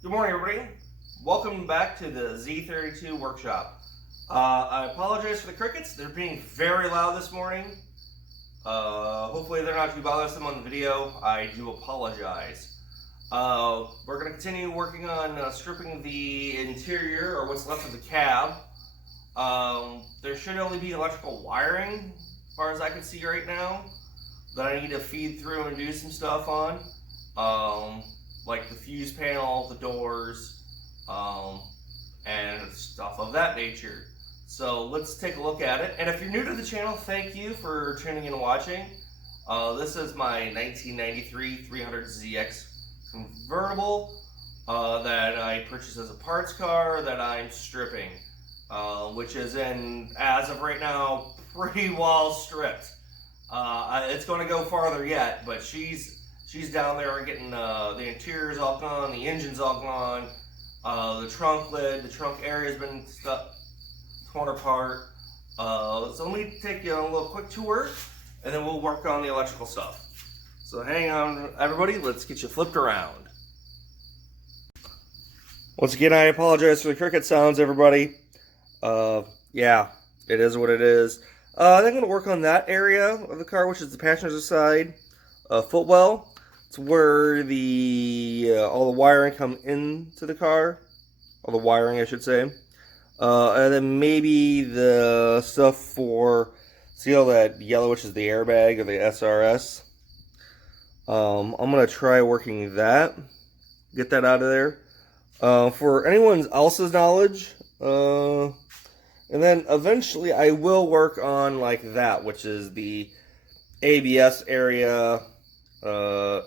Good morning, everybody. Welcome back to the Z32 workshop. I apologize for the crickets. They're being very loud this morning. Hopefully they're not too bothersome on the video. I do apologize. We're going to continue working on stripping the interior, or what's left of the cab. There should only be electrical wiring, as far as I can see right now, that I need to feed through and do some stuff on. Like the fuse panel, the doors, and stuff of that nature. So let's take a look at it. And if you're new to the channel, thank you for tuning in and watching. This is my 1993 300ZX convertible that I purchased as a parts car that I'm stripping, which is in, as of right now, pretty well stripped. It's going to go farther yet, but she's down there getting the interior's all gone, the engine's all gone, the trunk lid, the trunk area's been torn apart. So let me take you on a little quick tour, and then we'll work on the electrical stuff. So hang on, everybody, let's get you flipped around. Once again, I apologize for the cricket sounds, everybody. Yeah, it is what it is. I'm going to work on that area of the car, which is the passenger side footwell. It's where the all the wiring come into the car, all the wiring I should say, and then maybe the stuff for, see all that yellow, which is the airbag or the SRS. I'm gonna try working that, get that out of there. For anyone else's knowledge, and then eventually I will work on like that, which is the ABS area.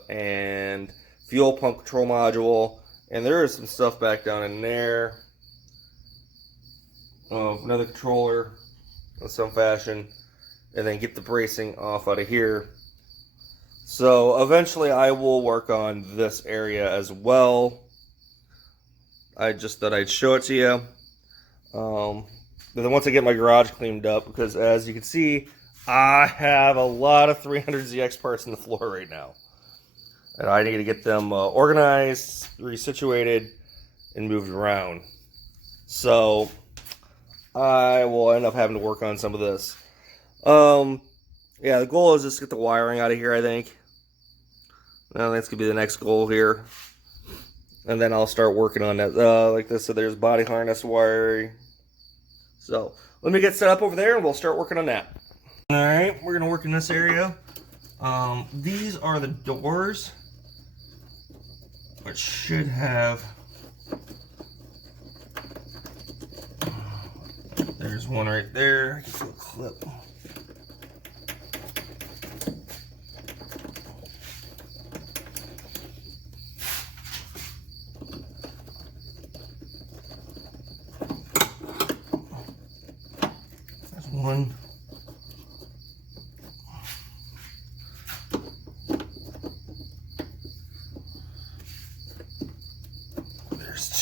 And fuel pump control module, and there is some stuff back down in there. Another controller of some fashion, and then get the bracing off out of here. So eventually I will work on this area as well. I just thought I'd show it to you. Then once I get my garage cleaned up, because as you can see, I have a lot of 300ZX parts on the floor right now. And I need to get them organized, resituated, and moved around. So I will end up having to work on some of this. Yeah, the goal is just to get the wiring out of here, I think. Well, that's going to be the next goal here. And then I'll start working on that. Like this, so there's body harness wiring. So let me get set up over there and we'll start working on that. Alright, we're going to work in this area. These are the doors, which should have, there's one right there, just a little clip. There's one.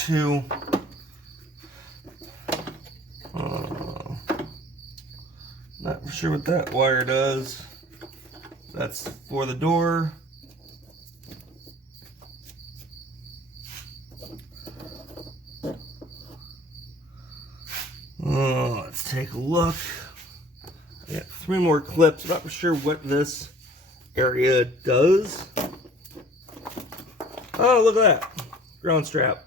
Two. Not sure what that wire does. That's for the door. Let's take a look. I got 3 more clips. I'm not sure what this area does. Oh, look at that. Ground strap.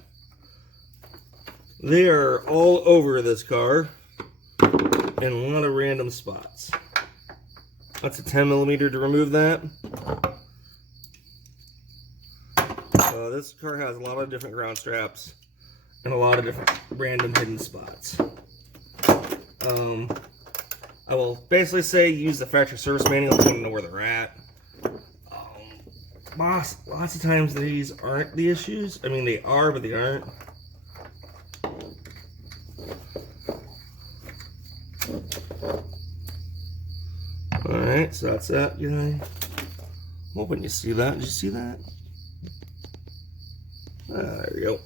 They are all over this car in a lot of random spots. That's a 10mm to remove that. This car has a lot of different ground straps and a lot of different random hidden spots. I will basically say use the factory service manual if you want to know where they're at. Lots of times these aren't the issues. I mean, they are, but they aren't. Alright, so that's that guy. I'm hoping you see that. Did you see that? There we go.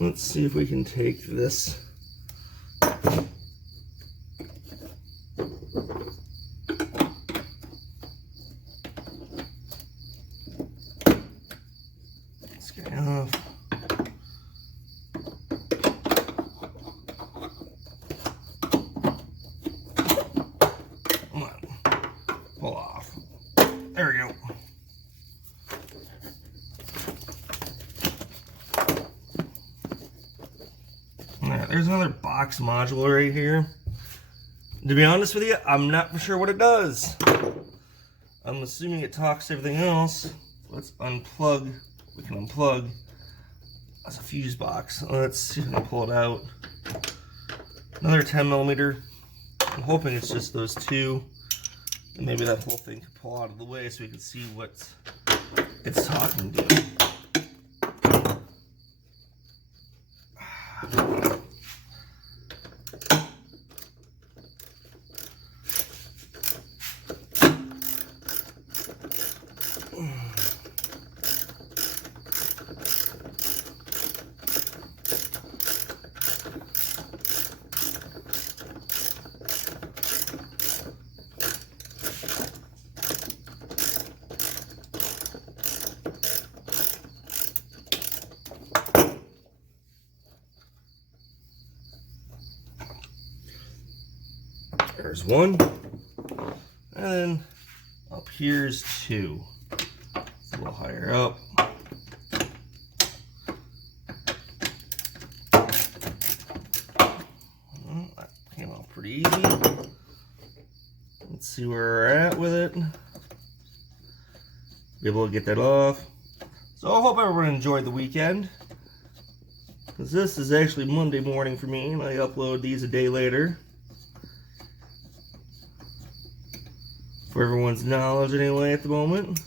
Let's see if we can take this. there's another box module right here. To be honest with you, I'm not for sure what it does. I'm assuming it talks to everything else. Let's unplug. We can unplug. That's a fuse box. Let's see if I can pull it out. Another 10mm. I'm hoping it's just those two. And maybe that whole thing can pull out of the way so we can see what it's talking to. There's one, and then up here's two. It's a little higher up. Well, that came out pretty easy. Let's see where we're at with it. Be able to get that off. So I hope everyone enjoyed the weekend, because this is actually Monday morning for me, and I upload these a day later. For everyone's knowledge anyway at the moment.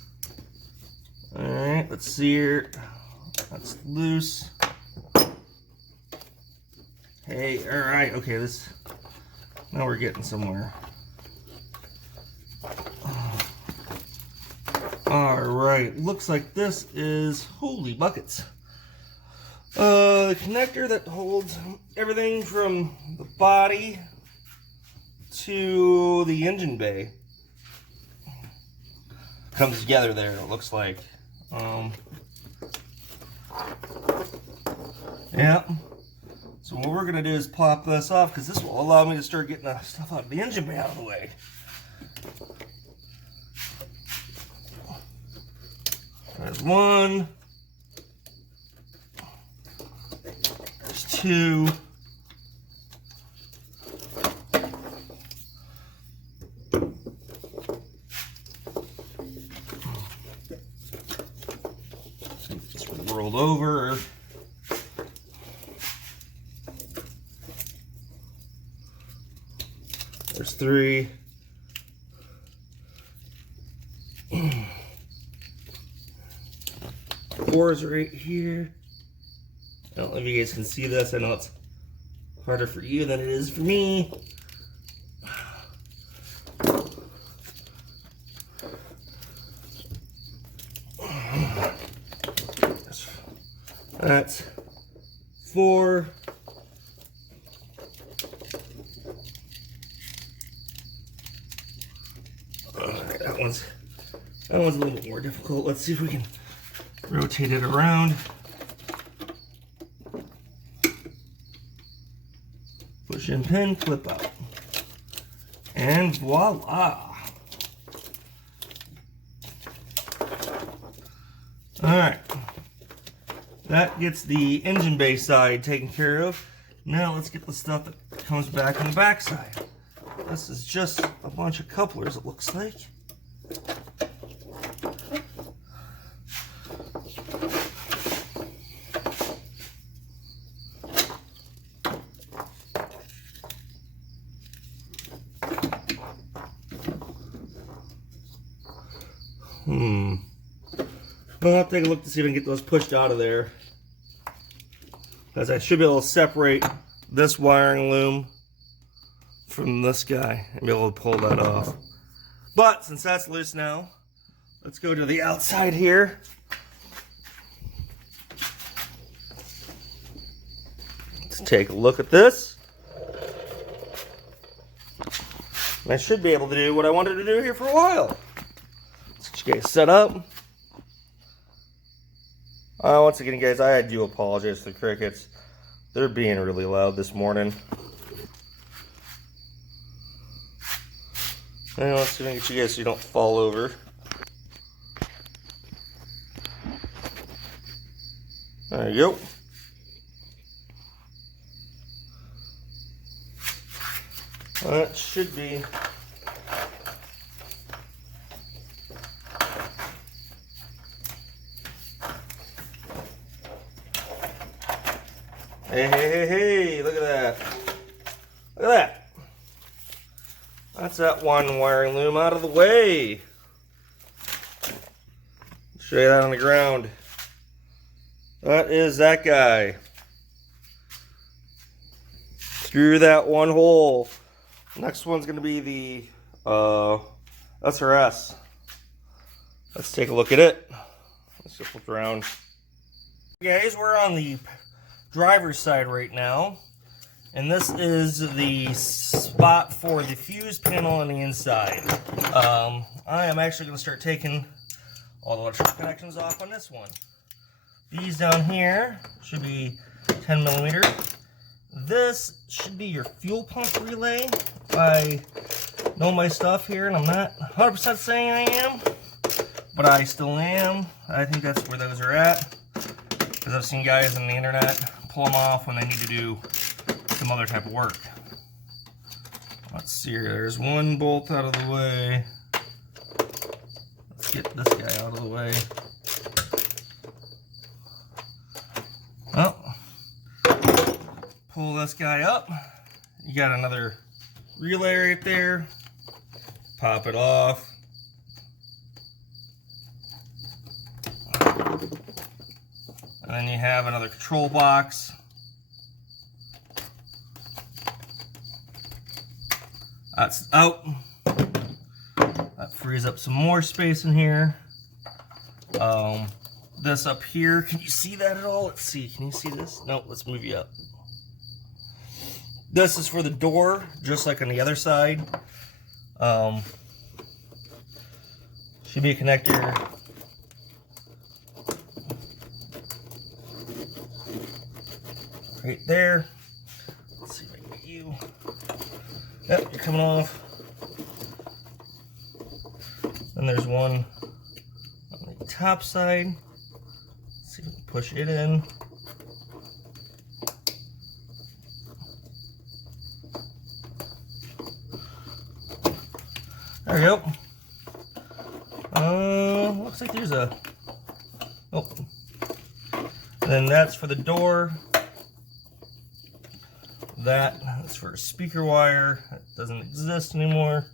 Alright, let's see here. That's loose. Hey, alright, okay, this, now we're getting somewhere. Alright, looks like this is, holy buckets. The connector that holds everything from the body to the engine bay. Comes together there, it looks like. Yeah. So what we're gonna do is pop this off, because this will allow me to start getting the stuff out of the engine bay out of the way. There's one. There's two. Rolled over. There's three. Four is right here. I don't know if you guys can see this. I know it's harder for you than it is for me. That's four. Alright, that one's a little bit more difficult. Let's see if we can rotate it around. Push in pin, clip out. And voila. Alright. That gets the engine bay side taken care of. Now let's get the stuff that comes back on the back side. This is just a bunch of couplers, it looks like. I'll have to take a look to see if I can get those pushed out of there, because I should be able to separate this wiring loom from this guy and be able to pull that off. But since that's loose now, let's go to the outside here. Let's take a look at this. And I should be able to do what I wanted to do here for a while. Let's get you guys set up. Once again, guys, I do apologize to the crickets. They're being really loud this morning. And let's see if I can get you guys so you don't fall over. There you go. That should be. Hey, look at that. Look at that. That's that one wiring loom out of the way. Show you that on the ground. That is that guy. Screw that one hole. Next one's going to be the SRS. Let's take a look at it. Let's just flip around. Guys, we're on the driver's side right now, and this is the spot for the fuse panel on the inside. I am actually going to start taking all the electrical connections off on this one. These down here should be 10 millimeter. This should be your fuel pump relay. I know my stuff here, and I'm not 100% saying I am, but I still am. I think that's where those are at, because I've seen guys on the internet pull them off when they need to do some other type of work. Let's see here. There's one bolt out of the way. Let's get this guy out of the way. Well, pull this guy up. You got another relay right there. Pop it off. And then you have another control box. That's out. That frees up some more space in here. This up here, can you see that at all? Let's see, can you see this? No, let's move you up. This is for the door, just like on the other side. Should be a connector. Right there. Let's see if I can get you. Yep, you're coming off. Then there's one on the top side. Let's see if we can push it in. There we go. Looks like there's a. Oh. And then that's for the door. That's for a speaker wire. That doesn't exist anymore.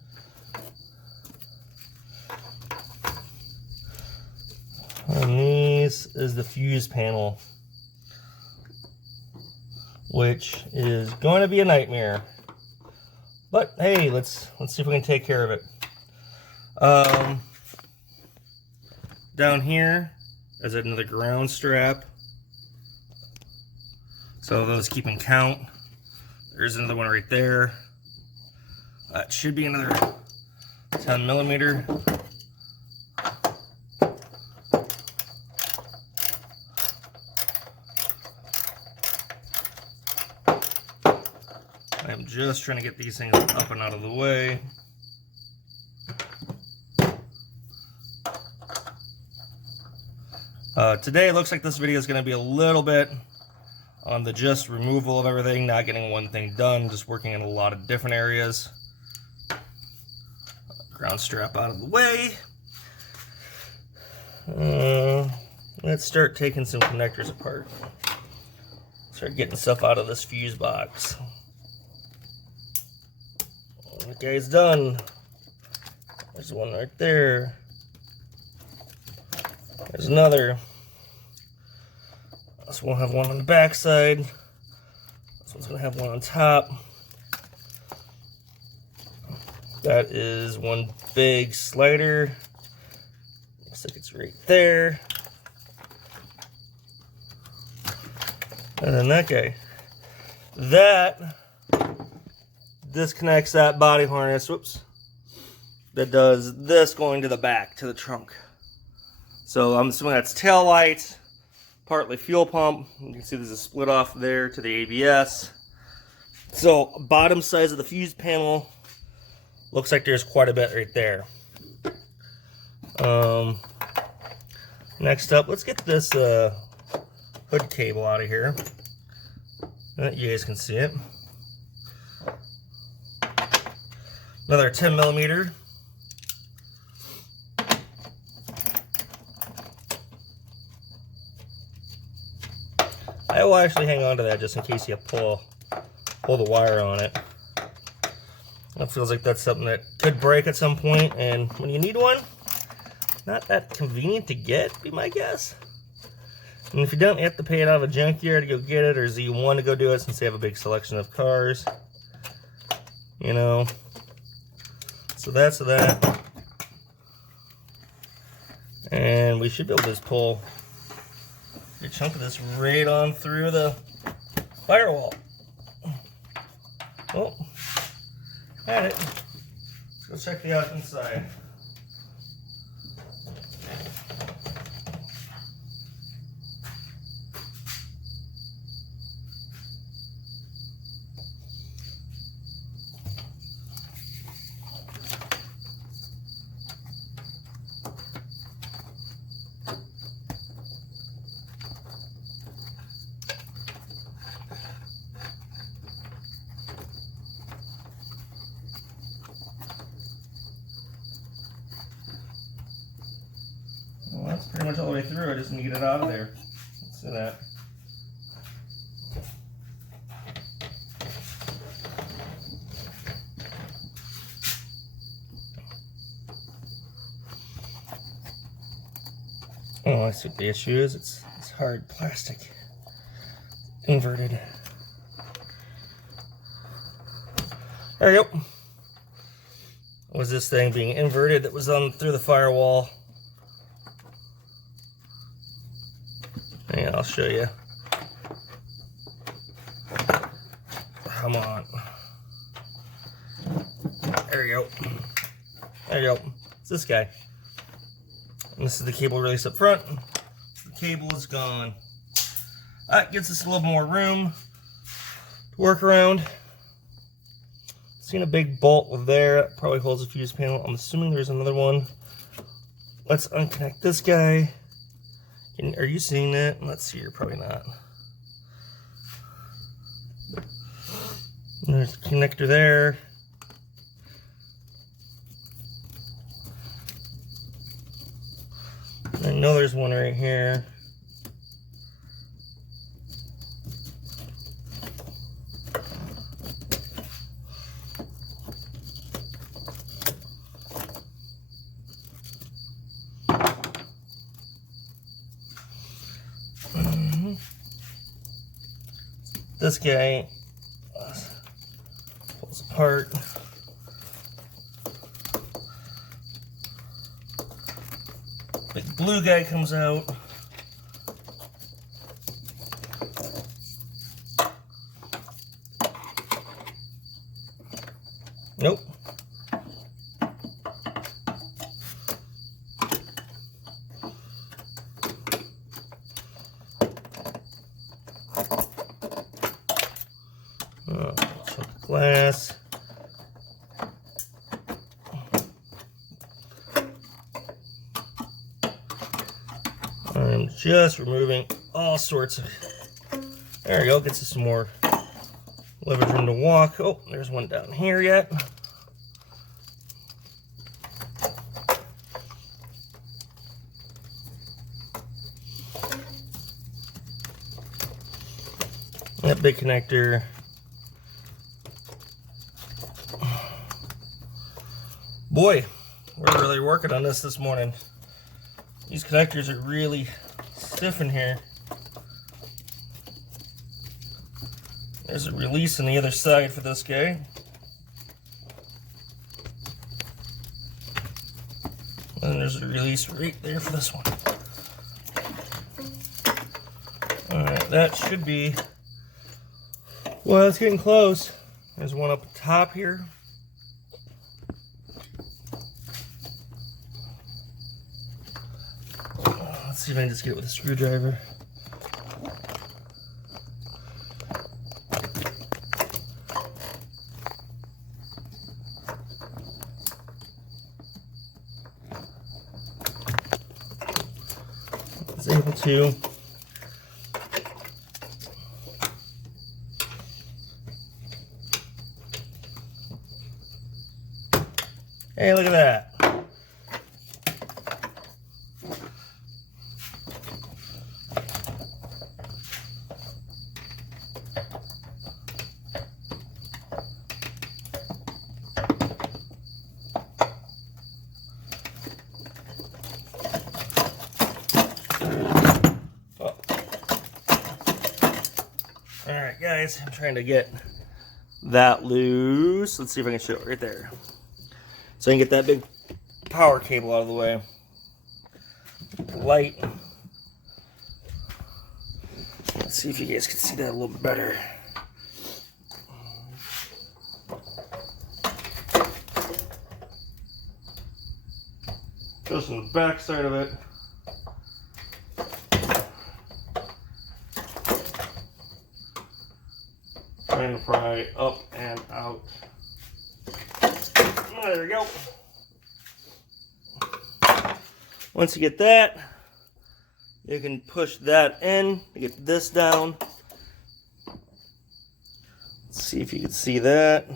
And these is the fuse panel, which is going to be a nightmare. But hey, let's see if we can take care of it. Down here is another ground strap, so those keeping count. There's another one right there. That should be another 10 millimeter. I'm just trying to get these things up and out of the way. Today it looks like this video is going to be a little bit on the just removal of everything, not getting one thing done, just working in a lot of different areas. Ground strap out of the way. Let's start taking some connectors apart. Start getting stuff out of this fuse box. That guy's done. There's one right there. There's another. This one will have one on the back side. This one's going to have one on top. That is one big slider. Looks like it's right there. And then that guy. That disconnects that body harness. Whoops. That does this going to the back, to the trunk. So I'm assuming that's tail light, partly fuel pump. You can see there's a split off there to the ABS. So bottom size of the fuse panel, looks like there's quite a bit right there. Next up, let's get this hood cable out of here. You guys can see it. Another 10 millimeter. I will actually hang on to that just in case you pull the wire on it. It feels like that's something that could break at some point, and when you need one, not that convenient to get, be my guess. And if you don't, you have to pay it out of a junkyard to go get it, or Z1 to go do it since they have a big selection of cars. You know. So that's that. And we should be able to just pull a chunk of this right on through the firewall. Oh, had it. Let's go check the out inside. Well, that's pretty much all the way through. I just need to get it out of there. Let's do that. Oh, I see what the issue is. It's hard plastic. Inverted. There you go. Was this thing being inverted that was on through the firewall? And I'll show you. Come on. There you go. There you go. It's this guy. And this is the cable release up front. The cable is gone. That gives us a little more room to work around. Seen a big bolt there. That probably holds a fuse panel. I'm assuming there's another one. Let's unconnect this guy. Are you seeing that? Let's see. You're probably not. There's a connector there. I know there's one right here. This guy pulls apart. Big blue guy comes out. Nope. Glass. I'm just removing all sorts of. There we go. Gets us some more leverage room to walk. Oh, there's one down here yet. That big connector. Boy, we're really working on this morning. These connectors are really stiff in here. There's a release on the other side for this guy. And there's a release right there for this one. Alright, that should be... Well, it's getting close. There's one up top here. Let's see if I can just get it with a screwdriver. I was able to. that. Alright guys, I'm trying to get that loose. Let's see if I can show it right there. So I can get that big power cable out of the way. Light. Let's see if you guys can see that a little bit better. Goes on the back side of it. Trying to pry up and out. There we go. Once you get that, you can push that in to get this down. Let's see if you can see that.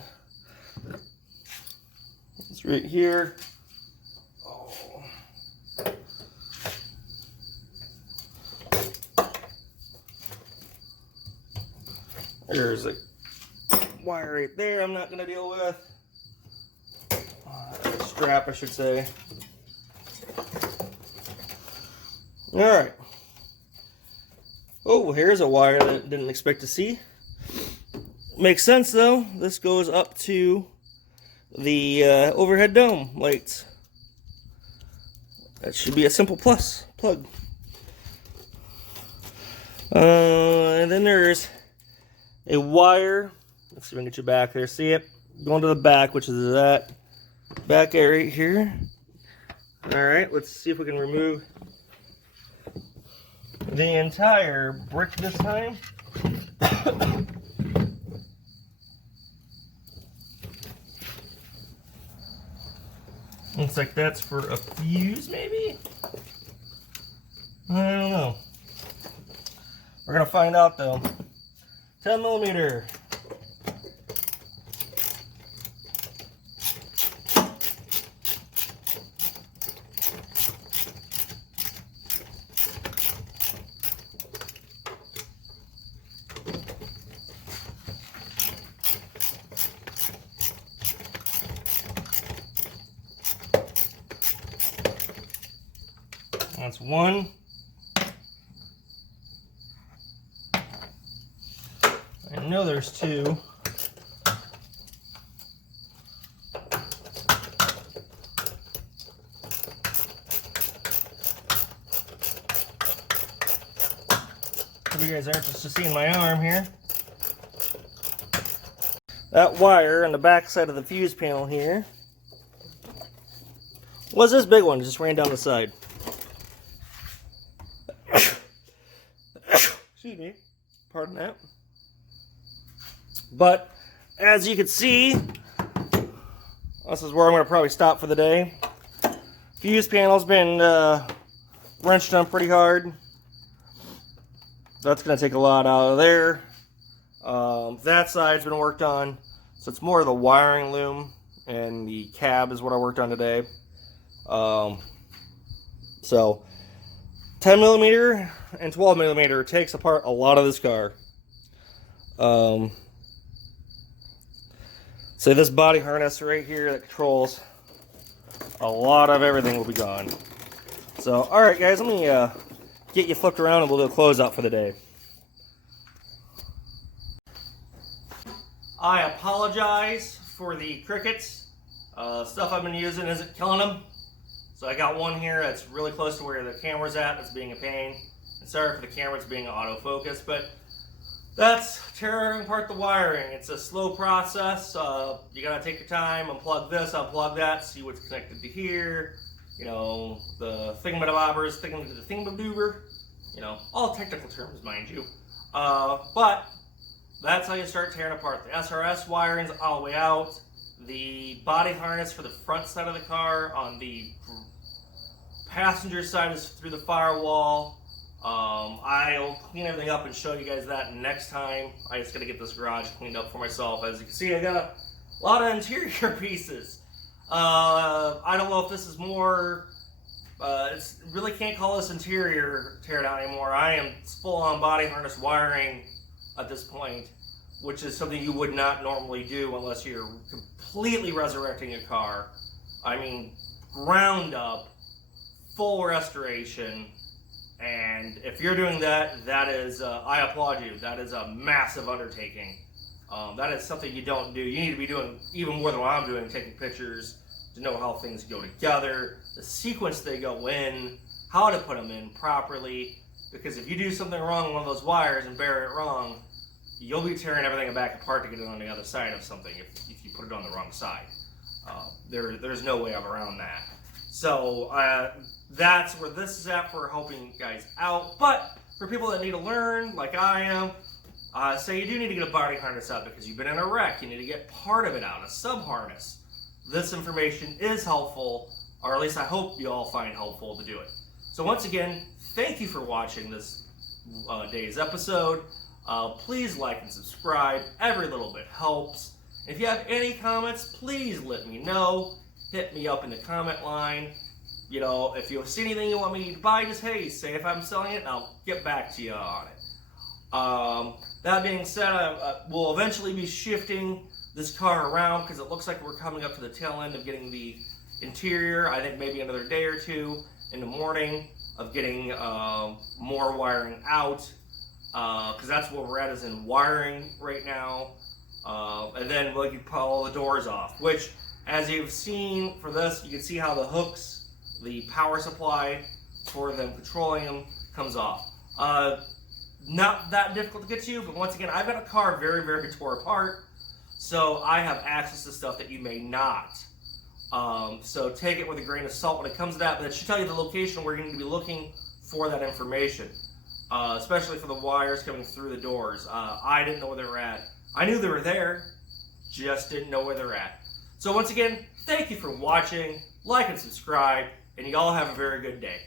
It's right here. Oh. There's a wire right there I'm not going to deal with. Strap, I should say. Alright. Oh, here's a wire that I didn't expect to see. Makes sense though. This goes up to the overhead dome lights. That should be a simple plus plug. And then there's a wire. Let's see if I can get you back there. See it? Going to the back, which is that back area here. Alright, let's see if we can remove the entire brick this time. Looks like that's for a fuse, maybe? I don't know. We're gonna find out though. 10 millimeter. That's one. I know there's two. Hope you guys aren't just seeing my arm here. That wire on the back side of the fuse panel here was this big one, just ran down the side. Excuse me, pardon that. But as you can see, this is where I'm going to probably stop for the day. Fuse panel's been wrenched on pretty hard. That's going to take a lot out of there. That side's been worked on, so it's more of the wiring loom, and the cab is what I worked on today. So 10 millimeter and 12 millimeter takes apart a lot of this car. So this body harness right here that controls a lot of everything will be gone. So, alright guys, let me get you flipped around and we'll do a closeout for the day. I apologize for the crickets. Stuff I've been using isn't killing them. So I got one here that's really close to where the camera's at, that's being a pain. And sorry for the camera, it's being autofocus, but that's tearing apart the wiring. It's a slow process. You gotta take your time, unplug this, unplug that, see what's connected to here. You know, the thingamabobbers, thingamadoober. You know, all technical terms, mind you. But that's how you start tearing apart. The SRS wiring's all the way out. The body harness for the front side of the car on the passenger side is through the firewall. I'll clean everything up and show you guys that next time. I just gotta get this garage cleaned up for myself. As you can see, I got a lot of interior pieces. I don't know if this is more, really can't call this interior teardown anymore. I am full on body harness wiring at this point, which is something you would not normally do unless you're completely resurrecting a car. I mean, ground up, full restoration. And if you're doing that, that is, I applaud you. That is a massive undertaking. That is something you don't do. You need to be doing even more than what I'm doing, taking pictures to know how things go together, the sequence they go in, how to put them in properly. Because if you do something wrong on one of those wires and bury it wrong, you'll be tearing everything back apart to get it on the other side of something if you put it on the wrong side. There's no way around that. So that's where this is at for helping you guys out. But for people that need to learn, like I am, say you do need to get a body harness out because you've been in a wreck. You need to get part of it out, a sub-harness. This information is helpful, or at least I hope you all find helpful to do it. So once again, thank you for watching this day's episode. Please like and subscribe. Every little bit helps. If you have any comments, please let me know. Hit me up in the comment line. You know, if you see anything you want me to buy, just hey, say if I'm selling it, and I'll get back to you on it. That being said, we'll eventually be shifting this car around because it looks like we're coming up to the tail end of getting the interior. I think maybe another day or two in the morning of getting more wiring out, because that's where we're at, is in wiring right now. And then we can pull all the doors off, which, as you've seen for this, you can see how the hooks, the power supply for them controlling them, comes off. Not that difficult to get to, but once again, I've got a car very, very tore apart, so I have access to stuff that you may not. So take it with a grain of salt when it comes to that, but it should tell you the location where you need to be looking for that information, especially for the wires coming through the doors. I didn't know where they were at. I knew they were there, just didn't know where they're at. So once again, thank you for watching, like and subscribe, and you all have a very good day.